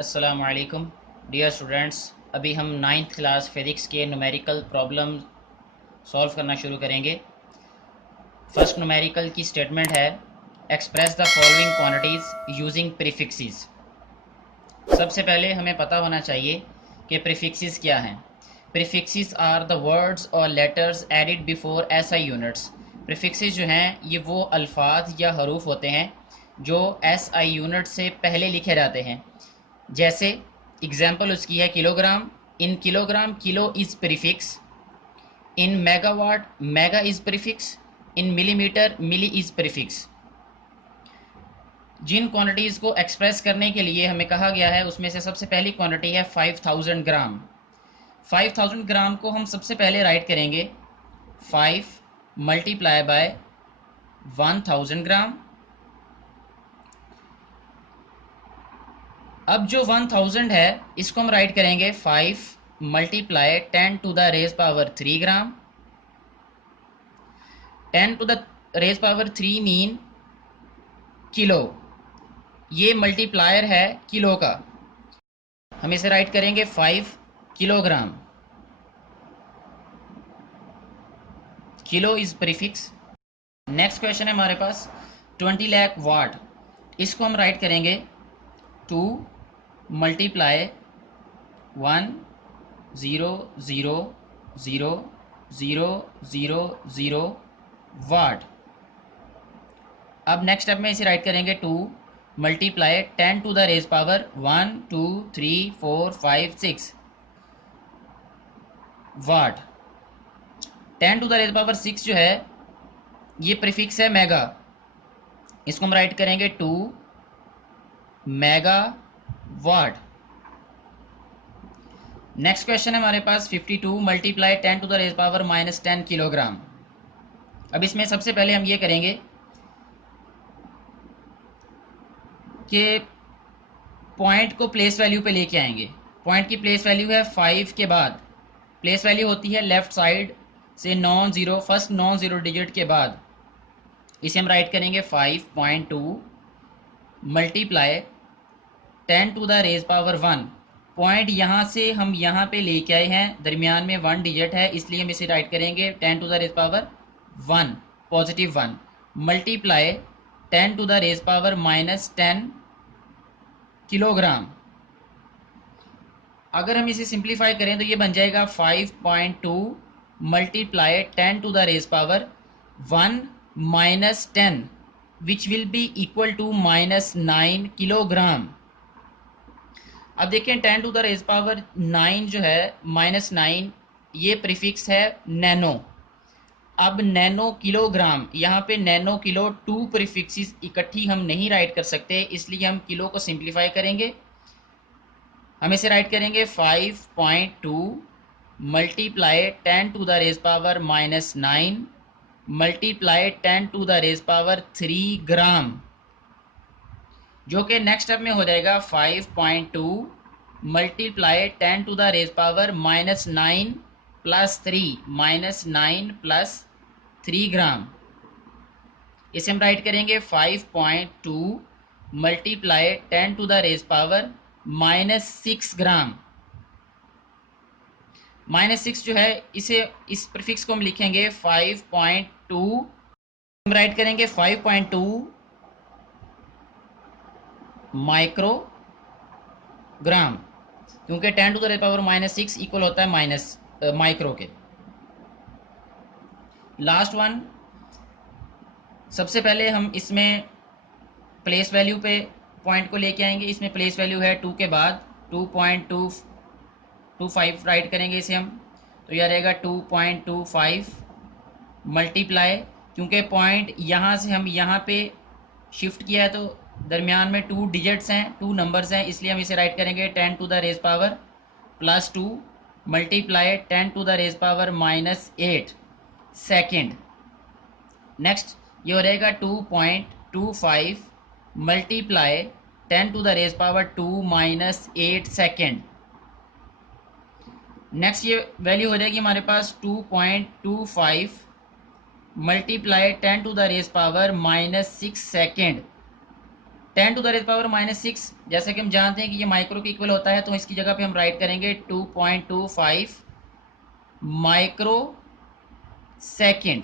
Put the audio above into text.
अस्सलाम वालेकुम dear students. अभी हम नाइन्थ क्लास फिज़िक्स के न्यूमेरिकल प्रॉब्लम सॉल्व करना शुरू करेंगे। फर्स्ट न्यूमेरिकल की स्टेटमेंट है express the following quantities using prefixes. सबसे पहले हमें पता होना चाहिए कि प्रीफिक्सेस क्या हैं। प्रीफिक्सेस आर द वर्ड्स और letters added before SI units. Prefixes जो हैं ये वो अल्फाज या हरूफ होते हैं जो एसआई यूनिट से पहले लिखे जाते हैं। जैसे एग्जाम्पल उसकी है kilogram. In kilogram kilo is prefix. In megawatt mega is prefix. In millimetre milli is prefix. जिन क्वांटिटीज़ को एक्सप्रेस करने के लिए हमें कहा गया है उसमें से सबसे पहली क्वांटिटी है 5000 ग्राम। 5000 ग्राम को हम सबसे पहले राइट करेंगे 5 मल्टीप्लाई बाय 1000 ग्राम। अब जो 1000 है इसको हम राइट करेंगे 5 multiply 10 to the raise power 3 gram. 10 to the raise power 3 mean kilo. ये मल्टीप्लायर है किलो का। हम इसे राइट करेंगे 5 kilogram. Kilo is prefix. Next question है हमारे पास 20 लाख वाट। इसको हम राइट करेंगे 2 मल्टीप्लाई 1 0 0 0 0 0 0 वाट। अब नेक्स्ट स्टेप में इसे राइट करेंगे 2 multiply 10 to the raise power 1 2 3 4 5 6 watt. 10 to the raise power 6 जो है ये प्रीफिक्स है मेगा। इसको हम राइट करेंगे 2 मेगा वाट। नेक्स्ट क्वेश्चन है हमारे पास 52 multiply 10 to the raise power -10 kilogram. अब इसमें सबसे पहले हम ये करेंगे कि पॉइंट को प्लेस वैल्यू पे लेके आएंगे। पॉइंट की प्लेस वैल्यू है 5 के बाद। प्लेस वैल्यू होती है लेफ्ट साइड से non zero, first non zero digit के बाद। इसे हम राइट करेंगे 5.2 multiply 10 to the raise power 1। Point यहाँ से हम यहाँ पे लेके आए हैं, दरमियान में 1 डिजिट है इसलिए हम इसे राइट करेंगे 10 to the raise power 1 positive 1 multiply 10 to the raise power -10 kilogram. अगर हम इसे सिंप्लीफाई करें तो ये बन जाएगा 5.2 multiply 10 to the raise power 1 -10 which will be equal to -9 kilogram. अब देखें 10 टू द रेज पावर 9 जो है -9 ये प्रीफिक्स है नैनो। अब नैनो किलोग्राम, यहाँ पे नैनो किलो 2 प्रीफिक्सेस इकट्ठी हम नहीं राइट कर सकते इसलिए हम किलो को सिंप्लीफाई करेंगे। हम इसे राइट करेंगे 5.2 multiply 10 to the raise power -9 multiply 10 to the raise power 3 gram, जो कि नेक्स्ट स्टेप में हो जाएगा 5.2 multiply 10 to the raise power -9 plus 3 -9 plus 3 gram. इसे हम राइट करेंगे 5.2 multiply 10 to the raise power -6 gram. -6 जो है इसे इस प्रीफिक्स को हम लिखेंगे 5.2। हम राइट करेंगे 5.2 माइक्रोग्राम, क्योंकि 10 to the raise power -6 equal होता है माइनस माइक्रो के। लास्ट वन, सबसे पहले हम इसमें प्लेस वैल्यू पे पॉइंट को लेके आएंगे। इसमें प्लेस वैल्यू है 2 के बाद 2.225 राइट करेंगे इसे हम, तो यह रहेगा 2.25 मल्टीप्लाई, क्योंकि पॉइंट यहाँ से हम यहाँ पे शिफ्ट किया है तो दरमियान में 2 डिजिट्स हैं, 2 नंबर्स हैं, इसलिए हम इसे राइट करेंगे 10 to the raise power +2 multiply 10 to the raise power -8 second. Next ये हो रहेगा 2.25 multiply 10 to the raise power 2 -8 second. Next ये वैल्यू हो जाएगी हमारे पास 2.25 multiply 10 to the raise power -6 second. 10 to the raise power -6, जैसे कि हम जानते हैं कि ये माइक्रो के इक्वल होता है, तो इसकी जगह पे हम राइट करेंगे 2.25 माइक्रो सेकेंड।